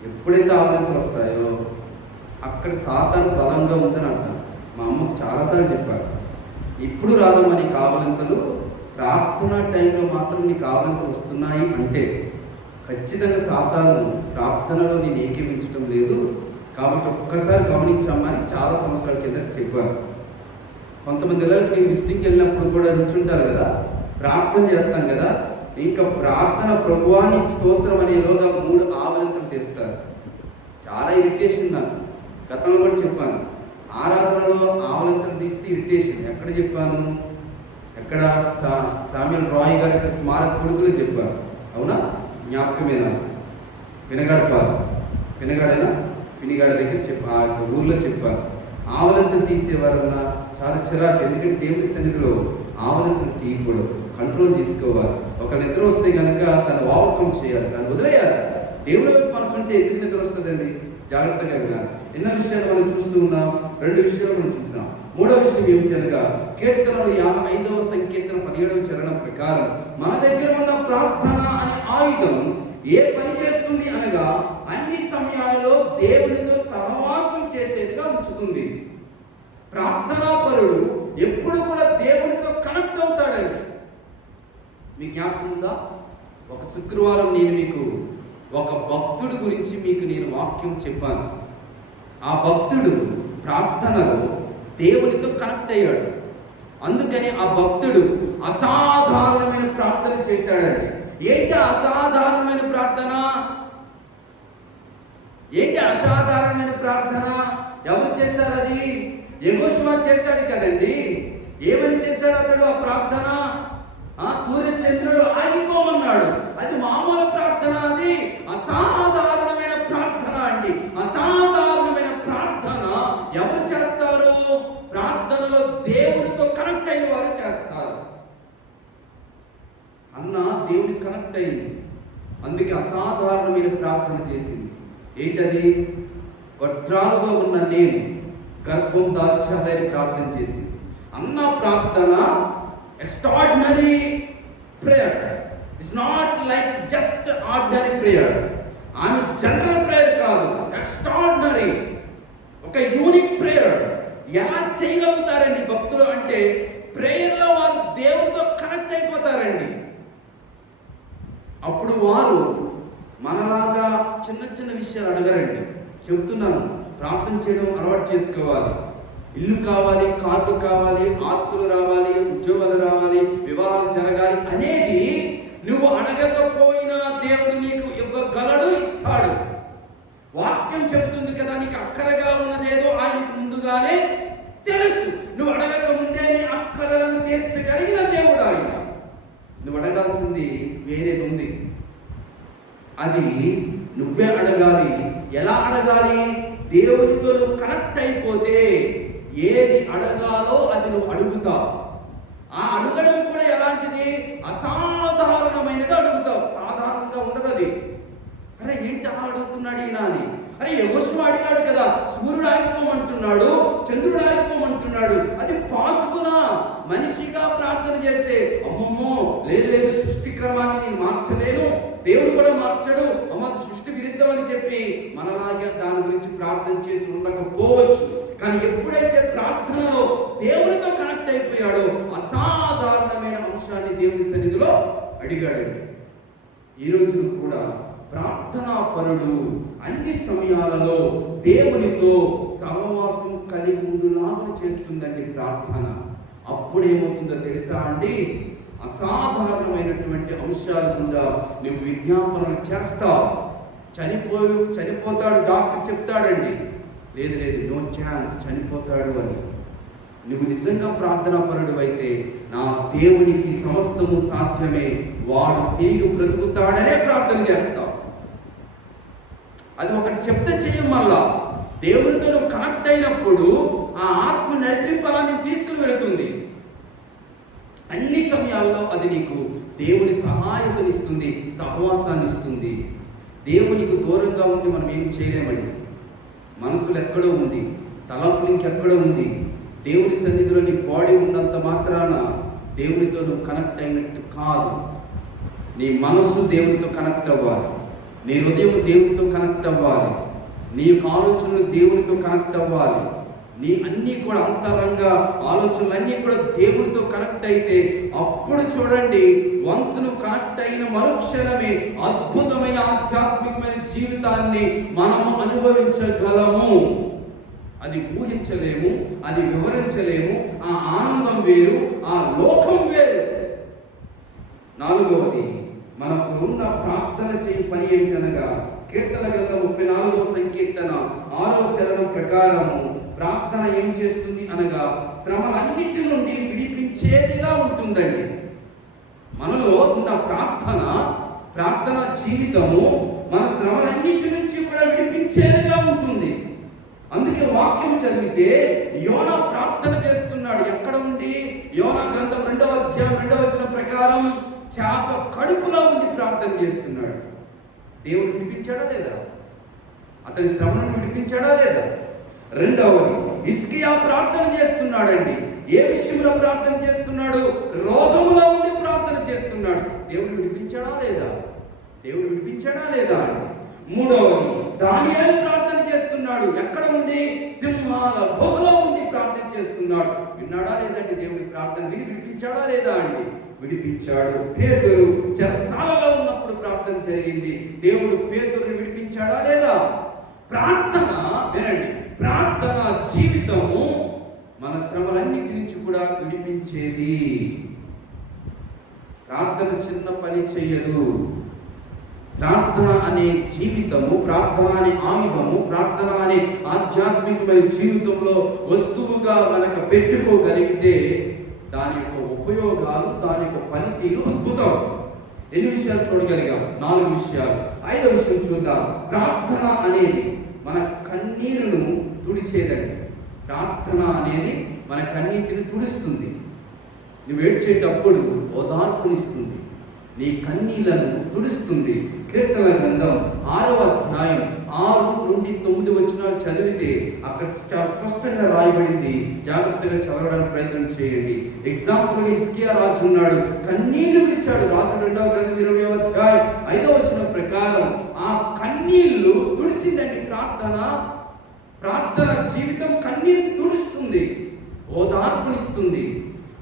ఎప్పుడైతే ఆవలింతలు వస్తాయో అక్కడ సాతాను బలంగా ఉందని అర్థం. మా అమ్మకు చాలాసార్లు చెప్పారు, ఇప్పుడు రాదమ్మా నీకు ఆవలింతలు, ప్రార్థనా టైంలో మాత్రం నీకు ఆవలింతలు వస్తున్నాయి అంటే ఖచ్చితంగా సాతాను ప్రార్థనలో నేను ఏకీవించడం లేదు. కాబట్టి ఒక్కసారి గమనించామా అని చాలా సంవత్సరాల కింద చెప్పాను. కొంతమంది పిల్లలకి నేను విజిటింగ్కి వెళ్ళినప్పుడు కూడా నిల్చుంటారు కదా, ప్రార్థన చేస్తాం కదా, ఇంకా ప్రార్థన ప్రభువా నీకు స్తోత్రం అనేలోగా 3 ఆవలింతలు తీస్తారు. చాలా ఇరిటేషన్ నాకు. గతంలో కూడా చెప్పాను, ఆరాధనలో ఆవలింతలు తీస్తే ఇరిటేషన్. ఎక్కడ చెప్పాను? ఎక్కడ? సామ్యుయల్ రాయ్ గారి యొక్క స్మారక కొడుకులు చెప్పాను. అవునా? జ్ఞాపకమేనా? పినగాడేనా? పినిగాడి దగ్గర ఆ ఊర్లో చెప్పాను. ఆవలింతలు తీసేవారన్నా చాలా చిరాకు. ఎందుకంటే దేవుని సన్నిధిలో ఆవలింతలు తీయకూడదు, కంట్రోల్ చేసుకోవాలి. ఒక నిద్ర వస్తే కనుక దాన్ని ఓవర్కమ్ చేయాలి, దాన్ని వదిలేయాలి. దేవుడి మనసు ఉంటే ఎందుకు నిద్ర వస్తుందండి? జాగ్రత్తగా వినాలి. ఎన్నో విషయాలు మనం చూస్తూ ఉన్నాం. 2 విషయాలు మనం చూసాం. 3వ విషయం ఏమిటనగా కీర్తనలు 55వ సంకీర్తన 17వ చరణం ప్రకారం మన దగ్గర ఉన్న ప్రార్థన అనే ఆయుధం ఏ పని చేస్తుంది అనగా అన్ని సమయాలలో దేవునితో సహవాసం చేసేదిగా ఉంచుతుంది. ప్రార్థనా పరుడు ఎప్పుడు కూడా దేవునితో కనెక్ట్ అవుతాడండి. మీ జ్ఞాపకం ఉందా? ఒక శుక్రవారం నేను మీకు ఒక భక్తుడు గురించి నేను వాక్యం చెప్పాను. ఆ భక్తుడు ప్రార్థనలో దేవునితో కనెక్ట్ అయ్యాడు. అందుకని ఆ భక్తుడు అసాధారణమైన ప్రార్థన చేశాడండి. ఏంటి అసాధారణమైన ప్రార్థన? ఏంటి అసాధారణమైన ప్రార్థన? ఎవరు చేశారు అది? యెహోషువ చేశాడు కదండి. ఏమని చేశాడు అతడు ఆ ప్రార్థన? సూర్య చంద్రుడు ఆగిపోమన్నాడు. అది మామూలు ప్రార్థన, అది అసాధారణమైన ప్రార్థన అండి. అసాధారణమైన ప్రార్థన ఎవరు చేస్తారు? ప్రార్థనలో దేవునితో కనెక్ట్ అయిన వారు చేస్తారు. అన్న దేవునికి కనెక్ట్ అయింది, అందుకే అసాధారణమైన ప్రార్థన చేసింది. ఏంటది? వడ్రాలుగా ఉన్న నేను గర్భం దాల్చాలని ప్రార్థన చేసింది. అన్న ప్రార్థన extraordinary prayer. It's not like just ordinary prayer. ఆమె జనరల్ ప్రేయర్ కాదు, ఎక్స్ట్రాడినరీ, ఒక యూనిక్ ప్రేయర్. ఎలా చేయగలుగుతారండి భక్తులు అంటే ప్రేయర్లో వారు దేవుడితో కనెక్ట్ అయిపోతారండి. అప్పుడు వారు మనలాగా చిన్న చిన్న విషయాలు అడగరండి. చెబుతున్నాను, ప్రార్థన చేయడం అలవాటు చేసుకోవాలి. ఇల్లు కావాలి, కార్లు కావాలి, ఆస్తులు రావాలి, ఉద్యోగాలు రావాలి, వివాహాలు జరగాలి అనేది వేరేది ఉంది. అది నువ్వే అడగాలి. ఎలా అడగాలి? దేవునితో నువ్వు కనెక్ట్ అయిపోతే ఏది అడగాలో అది నువ్వు అడుగుతావు. ఆ అడగడం కూడా ఎలాంటిది? అసాధారణమైనది అడుగుతావు. సాధారణంగా ఉండదు అది. అరే ఏంటి అలా అడుగుతున్నాడు ఈయన అని. అరే యెహోషువ అడిగాడు కదా, సూర్యుడు ఆగిపోమంటున్నాడు, చంద్రుడు ఆగిపోమంటున్నాడు. అది పాసిబులా? మనిషిగా ప్రార్థన చేస్తే అమ్మమ్మో లేదు లేదు, సృష్టి క్రమాన్ని నేను మార్చలేను, దేవుడు కూడా మార్చడు, అమ్మ సృష్టి విరుద్ధం అని చెప్పి మనలాగే దాని గురించి ప్రార్థన చేసి ఉండకపోవచ్చు. కానీ ఎప్పుడైతే ప్రార్థనలో దేవునితో కనెక్ట్ అయిపోయాడో అసాధారణమైన అంశాన్ని దేవుని సన్నిధిలో అడిగాడండి. ఈ రోజు కూడా ప్రార్థనా పరుడు అన్ని సమయాలలో దేవునితో సహవాసం కలిగి ఉండులాగా చేస్తుందండి ప్రార్థన. అప్పుడేమవుతుందో తెలుసా అండి? అసాధారణమైనటువంటి అంశాల గుండా నువ్వు విజ్ఞాపనలు చేస్తావు. చనిపోతాడు డాక్టర్ చెప్తాడండి, లేదు లేదు నో ఛాన్స్, చనిపోతాడు అని. నువ్వు నిజంగా ప్రార్థనా పరుడు అయితే నా దేవునికి సమస్తము సాధ్యమే, వాడు తిరిగి బ్రతుకుతాడనే ప్రార్థన చేస్తావు. అది ఒకటి చెప్తే చెయ్యం. మళ్ళా దేవునితో నువ్వు కనెక్ట్ అయినప్పుడు ఆ ఆత్మ నడిపింపాలని తీసుకుని వెళుతుంది. అన్ని సమయాల్లో అది నీకు దేవుని సహాయతనిస్తుంది, సహవాసాన్ని ఇస్తుంది. దేవునికి దూరంగా ఉండి మనం ఏం చేయలేమండి. మనసులు ఎక్కడో ఉంది, తలంపులు ఇంకెక్కడో ఉంది. దేవుని సన్నిధిలో నీ బాడీ ఉన్నంత మాత్రాన దేవునితో నువ్వు కనెక్ట్ అయినట్టు కాదు. నీ మనస్సు దేవునితో కనెక్ట్ అవ్వాలి, నీ హృదయం దేవునితో కనెక్ట్ అవ్వాలి, నీ ఆలోచనలు దేవునితో కనెక్ట్ అవ్వాలి. నీ అన్నీ కూడా అంతరంగ ఆలోచనలు అన్నీ కూడా దేవునితో కనెక్ట్ అయితే అప్పుడు చూడండి, వన్స్ నువ్వు కనెక్ట్ అయిన మరుక్షణమే అద్భుతమైన ఆధ్యాత్మికమైన జీవితాన్ని మనము అనుభవించగలము. అది ఊహించలేము, అది వివరించలేము. ఆ ఆనందం వేరు, ఆ లోకం వేరు. నాలుగవది, మనకు ఉన్న ప్రార్థన చేయి పని ఏంటనగా కీర్తన గ్రంథం 34వ సంకీర్తన 6వ చరణం ప్రకారము ప్రార్థన ఏం చేస్తుంది అనగా శ్రమలన్నిటి నుండి విడిపించేదిగా ఉంటుందండి. మనలో ఉన్న ప్రార్థన జీవితము మన శ్రమలన్నిటి నుంచి కూడా విడిపించేదిగా ఉంటుంది. అందుకే వాక్యం చదివితే యోనా ప్రార్థన చేస్తున్నాడు. ఎక్కడ ఉంది? యోనా గ్రంథం 2వ అధ్యాయం 2వ వచనం ప్రకారం చేప కడుపులో ఉండి ప్రార్థన చేస్తున్నాడు. దేవుడు విడిపించాడా లేదా? అతని శ్రమను విడిపించాడా లేదా? రెండవది, హిజ్కియా ప్రార్థన చేస్తున్నాడండి. ఏ విషయంలో ప్రార్థన చేస్తున్నాడు? రోగములో ఉండి ప్రార్థన చేస్తున్నాడు. దేవుడు విడిపించాడా లేదా? దేవుడు విడిపించాడా లేదా అండి. మూడవది, దానియేలు ప్రార్థన చేస్తున్నాడు. ఎక్కడ ఉండి? సింహాల గుహలో ఉండి ప్రార్థన చేస్తున్నాడు. విన్నాడా లేదండి? దేవుడి ప్రార్థన విడిపించాడా లేదా అండి? విడిపించాడు. పేతురు చెరసాలలో ఉన్నప్పుడు ప్రార్థన జరిగింది. దేవుడు పేతురుని విడిపించాడా లేదా? ప్రార్థన వినండి, ప్రార్థన జీవితము మన శ్రమలన్నిటి నుంచి కూడా విడిపించేది. ప్రార్థన చిన్న పని చెయ్యదు. ప్రార్థన అనే జీవితము, ప్రార్థన అనే ఆయుధము, ప్రార్థన అనే ఆధ్యాత్మికమైన జీవితంలో వస్తువుగా కనుక పెట్టుకోగలిగితే దాని యొక్క ఉపయోగాలు, దాని యొక్క పనితీరు అద్భుతం. ఎన్ని విషయాలు చూడగలిగాం? 4 విషయాలు. 5వ విషయం చూద్దాం. ప్రార్థన అనేది మన కన్నీరును తుడిచేదండి. ప్రార్థన అనేది మన కన్నీటిని తుడుస్తుంది. నువ్వు ఏడ్చేటప్పుడు ఓదార్పునిస్తుంది, నీ కన్నీళ్లను తుడుస్తుంది. కీర్తన గ్రంథం 6వ అధ్యాయం 6 నుండి 9 వచనాలు చదివితే అక్కడ చాలా స్పష్టంగా రాయబడింది. జాగ్రత్తగా చదవడానికి ప్రయత్నం చేయండి. ఎగ్జాంపుల్గా హిజ్కియా రాజు ఉన్నాడు, కన్నీళ్లు విడిచాడు. రాజు 2వ గ్రంథం 20వ అధ్యాయం 5వ వచనం ప్రకారం ఆ కన్నీళ్లు తుడిచిందండి ప్రార్థన జీవితం కన్నీరు తుడుస్తుంది, ఓదార్పునిస్తుంది.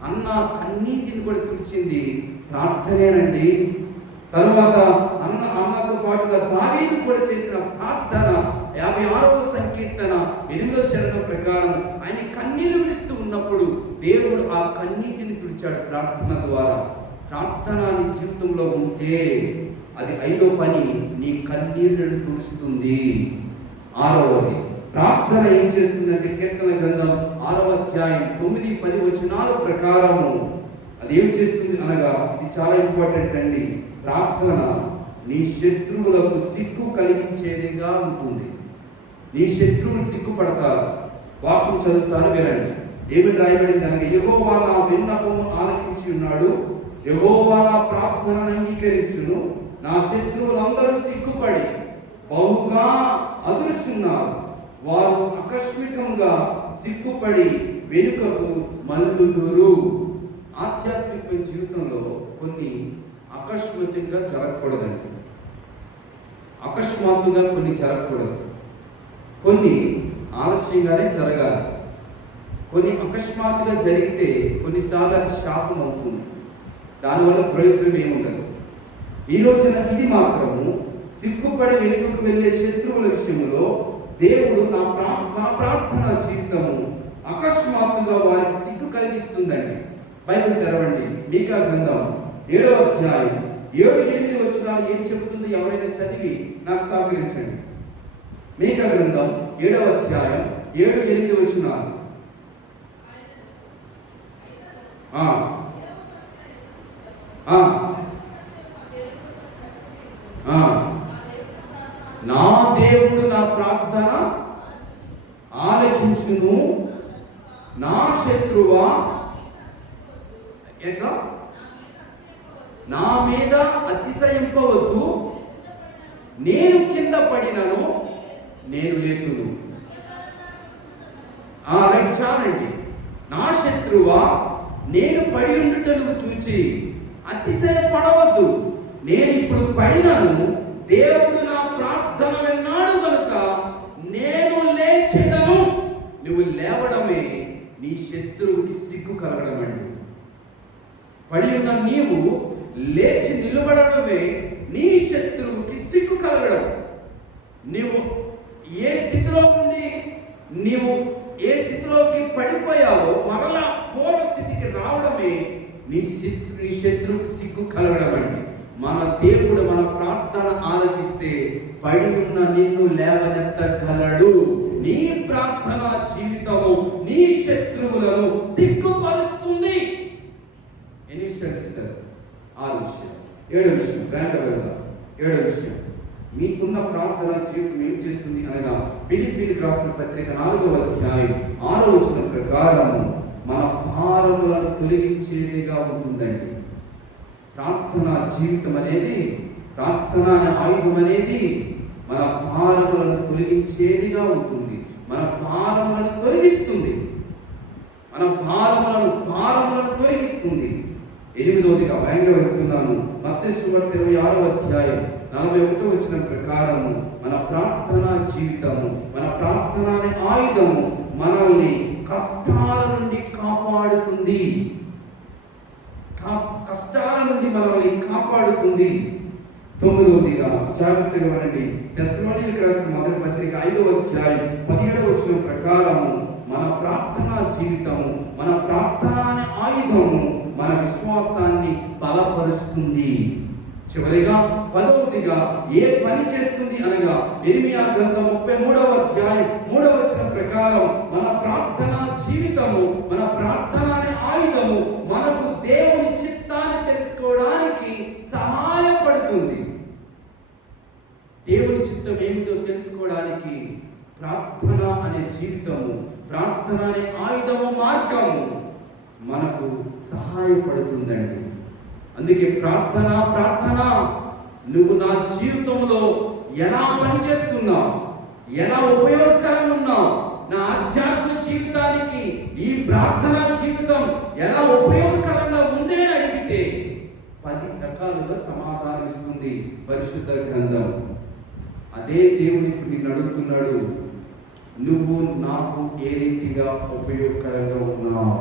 అన్న కన్నీటిని కూడా తుడిచింది ప్రార్థనేనండి. తరువాత అన్నతో పాటుగా దావీదు కూడా చేసిన ప్రార్థన 56వ సంకీర్తన 8వ చరణం ప్రకారం ఆయన కన్నీళ్లు విడుస్తూ ఉన్నప్పుడు దేవుడు ఆ కన్నీటిని తుడిచాడు ప్రార్థన ద్వారా. ప్రార్థన నీ జీవితంలో ఉంటే అది 5వ పని, నీ కన్నీళ్లను తుడుస్తుంది. 6వది, ప్రార్థన ఏం చేస్తుందంటే కీర్తన గ్రంథం 6వ అధ్యాయం 9-10 వచనాల ప్రకారము అది ఏం చేస్తుంది అనగా, ఇది చాలా ఇంపార్టెంట్ అండి. ప్రార్థన నీ శత్రువులకు సిగ్గు కలిగించేదిగా ఉంటుంది. నీ శత్రువులు సిగ్గుపడతారు. వాక్యం చదువుతాను, వినండి. ఏమి రాయబడింది అనగా, యెహోవా నా విన్నపము ఆలకించి ఉన్నాడు, యెహోవా నా ప్రార్థనను అంగీకరించును. నా శత్రువులందరూ సిగ్గుపడి బహుగా అదురుచున్నారు. వారు ఆకస్మికంగా సిగ్గుపడి వెనుకకు మల్లుదురు. ఆధ్యాత్మిక జీవితంలో కొన్ని అకస్మాత్తుగా జరగకూడదండి. అకస్మాత్తుగా కొన్ని జరగకూడదు. కొన్ని ఆలస్యంగానే జరగాలి. కొన్ని అకస్మాత్తుగా జరిగితే కొన్నిసార్లు అది శాపం అవుతుంది. దానివల్ల ప్రయోజనం ఏముండదు. ఈ రోజున ఇది మాత్రము సిగ్గుపడి వెనుకకు వెళ్ళే శత్రువుల విషయంలో దేవుడు నా ప్రార్థన జీవితము అకస్మాత్తుగా వారికి సిగ్గు కలిగిస్తుందండి. బైబిల్ తెరవండి. మీకా గ్రంథం 7వ అధ్యాయం 7-8 వచనాలు ఏం చెబుతుందో ఎవరైనా చదివి నాకు సహకరించండి. మీకా గ్రంథం 7వ అధ్యాయం 7-8 వచనాలు. నా దేవుడు నా ప్రార్థన ఆలకించును, నా శత్రువా ఎట్లా నా మీద అతిశయింపవద్దు, నేను కింద పడినను నేను లేతును. చాలండి. నా శత్రువా నేను పడి ఉండుటను చూచి అతిశయపడవద్దు, నేను ఇప్పుడు పడినను దేవుడు నా ప్రార్థన విన్నాడు కనుక నేను లేచెదను. నువ్వు లేవడమే నీ శత్రువుకి సిగ్గు కలగడం అండి. పడి ఉన్న నీవు లేచి నిలబడడమే నీ శత్రువుకి సిగ్గు కలగడం. నీవు ఏ స్థితిలో ఉండి నీవు ఏ స్థితిలోకి పడిపోయావో మరలా పూర్వస్థితికి రావడమే నీ శత్రువుకి సిగ్గు కలగడం అండి. మన దేవుడు మన ప్రార్థన ఆలకిస్తే పడి ఉన్న నిన్ను లేవనెత్తగలడు. నీ ప్రార్థన జీవితము నీ శత్రువులను సిగ్గుపరుస్తుంది. ఎన్ని విషయాలు చూశారు? 6 విషయాలు. 7వ విషయం బ్రాండ్ వెళ్దాం. 7వ విషయం, మీకున్న ప్రార్థన జీవితం ఏం చేస్తుంది అనగా, ఫిలిప్పీయులకు రాసిన పత్రిక 4వ అధ్యాయం 6వ వచనం ప్రకారము మన భారములను తొలగించేదిగా ఉంటుందండి. ప్రార్థన జీవితం అనేది, ప్రార్థన అనే ఆయుధం అనేది మన భారములను తొలగించేదిగా ఉంటుంది. మన భారములను తొలగిస్తుంది. మన భారములను తొలగిస్తుంది. 8వదిగా భయంగా వెళ్తున్నాను. మత్తయి సువార్త 26వ అధ్యాయం 41వ వచనం ప్రకారము మన ప్రార్థనా జీవితము, మన ప్రార్థన అనే ఆయుధము మనల్ని కష్టాల నుండి కాపాడుతుంది. కష్టాల నుండి మనల్ని కాపాడుతుంది. 9వదిగా జాగ్రత్తగా వినండి. తెస్సలోనికీయులకు రాసిన మొదటి పత్రిక 5వ అధ్యాయం 17వ వచనం ప్రకారము మన ప్రార్థనా జీవితము, మన ప్రార్థన అనే ఆయుధము మన విశ్వాసాన్ని బలపరుస్తుంది. చివరిగా 10వదిగా ఏ పని చేస్తుంది అనగా, ఇర్మియా గ్రంథం 33వ అధ్యాయం 3వ వచనం ప్రకారం మన ప్రార్థనా జీవితము, మన ప్రార్థన అనే ఆయుధము మనకు దేవుని చిత్తాన్ని తెలుసుకోవడానికి సహాయపడుతుంది. దేవుని చిత్తం ఏమిటో తెలుసుకోవడానికి ప్రార్థన అనే జీవితము, ప్రార్థన అనే ఆయుధము, మార్గము మనకు సహాయపడుతుందండి. అందుకే ప్రార్థన నువ్వు నా జీవితంలో ఎలా పనిచేస్తున్నావు, ఎలా ఉపయోగకరంగా ఉన్నావు, నా ఆధ్యాత్మిక జీవితానికి ఈ ప్రార్థనా జీవితం ఎలా ఉపయోగకరంగా ఉంది అని అడిగితే 10 రకాలుగా సమాధానం ఇస్తుంది పరిశుద్ధ గ్రంథం. అదే దేవుడు ఇప్పుడు నిన్ను అడుగుతున్నాడు, నువ్వు నాకు ఏ రీతిగా ఉపయోగకరంగా ఉన్నావు?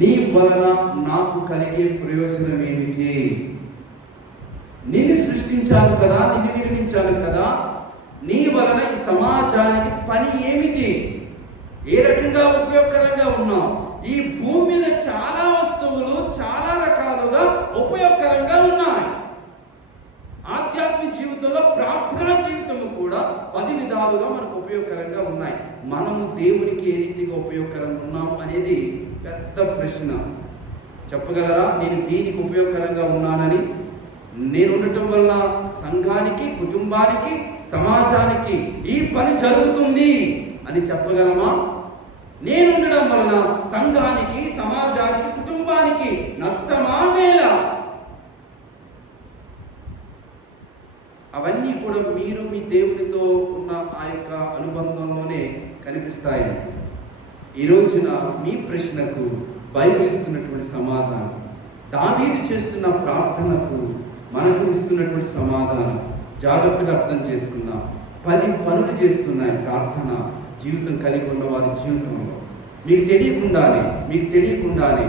నీ వలన నాకు కలిగే ప్రయోజనం ఏమిటి? నిన్ను సృష్టించాను కదా, నిన్ను నిర్మించాను కదా, నీ వలన ఈ సమాజానికి పని ఏమిటి? ఏ రకంగా ఉపయోగకరంగా ఉన్నావు? ఈ భూమి మీద చాలా వస్తువులు చాలా రకాలుగా ఉపయోగకరంగా ఉన్నాయి. ఆధ్యాత్మిక జీవితంలో ప్రార్థనా జీవితము కూడా 10 విధాలుగా మనకు ఉపయోగకరంగా ఉన్నాయి. మనము దేవునికి ఏ రీతిగా ఉపయోగకరంగా ఉన్నాము అనేది పెద్ద ప్రశ్న. చెప్పగలరా? నేను దీనికి ఉపయోగకరంగా ఉన్నానని, నేను ఉండటం వల్ల సంఘానికి, కుటుంబానికి, సమాజానికి ఈ పని జరుగుతుంది అని చెప్పగలమా? నేను ఉండడం వలన సంఘానికి, సమాజానికి, కుటుంబానికి నష్టమా మేలా? అవన్నీ కూడా మీరు మీ దేవునితో ఉన్న ఆ యొక్క అనుబంధంలోనే కనిపిస్తాయి. ఈ రోజున మీ ప్రశ్నకు బైబిల్ ఇస్తున్నటువంటి సమాధానం, దావీదు చేస్తున్న ప్రార్థనకు మనకు ఇస్తున్నటువంటి సమాధానం జాగ్రత్తగా అర్థం చేసుకున్నాం. 10 పనులు చేస్తున్నాయి ప్రార్థన జీవితం కలిగి ఉన్న వారి జీవితంలో. మీకు తెలియకుండానే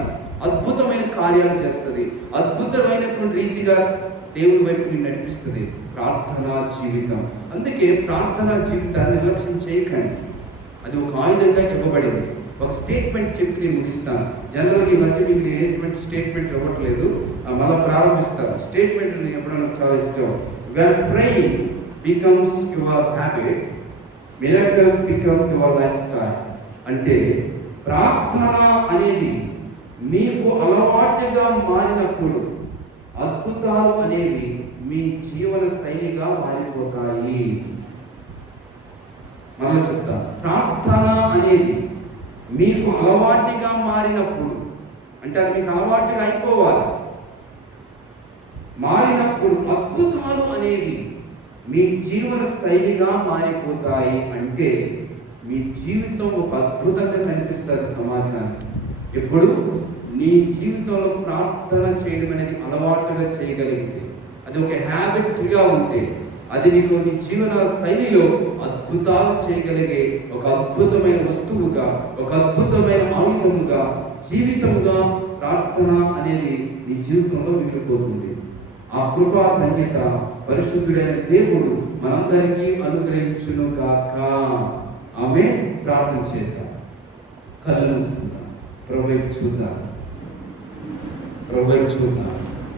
అద్భుతమైన కార్యాలు చేస్తుంది, అద్భుతమైనటువంటి రీతిగా దేవుని వైపు నేను నడిపిస్తుంది ప్రార్థనా జీవితం. అందుకే ప్రార్థనా జీవితాన్ని నిర్లక్ష్యం చేయకండి. అది ఒక ఆయుధంగా ఇవ్వబడింది. ఒక స్టేట్మెంట్ చెప్పి నేను ముగిస్తాను. జనరల్గా ఈ మధ్య మీకు నేను ఎటువంటి స్టేట్మెంట్ ఇవ్వట్లేదు, మళ్ళీ ప్రారంభిస్తాను. స్టేట్మెంట్ నేను ఎప్పుడైనా చాలా ఇష్టం. When praying becomes your habit, miracles become your lifestyle. అంటే ప్రార్థన అనేది మీకు అలవాటుగా మారినప్పుడు అద్భుతాలు అనేవి మీ జీవన శైలిగా మారిపోతాయి. మళ్ళీ చెప్తా, ప్రార్థన అనేది మీకు అలవాటుగా మారినప్పుడు, అంటే అది మీకు అలవాటుగా అయిపోవాలి. మారినప్పుడు అద్భుతాలు అనేవి మీ జీవన శైలిగా మారిపోతాయి. అంటే మీ జీవితం ఒక అద్భుతంగా కనిపిస్తుంది సమాజానికి. ఎప్పుడు నీ జీవితంలో ప్రార్థన చేయడం అనేది అలవాటుగా చేయగలిగితే, అది ఒక హ్యాబిట్గా ఉంటే, అది నీకు నీ జీవన శైలిలో అద్భుతాలు చేయగలిగే ఒక అద్భుతమైన వస్తువుగా, ఒక అద్భుతమైన ఆయుధముగా, జీవితముగా ప్రార్థన అనేది నీ జీవితంలో మిగిలిపోతుంది. ఆ కృపా ధన్యత పరిశుద్ధుడైన దేవుడు మనందరికీ అనుగ్రహించును గాక. ఆమేన్. ప్రార్థన చేద్దాం. కళ్ళు మూసుకుందాం. ప్రభువైపు చూద్దాం.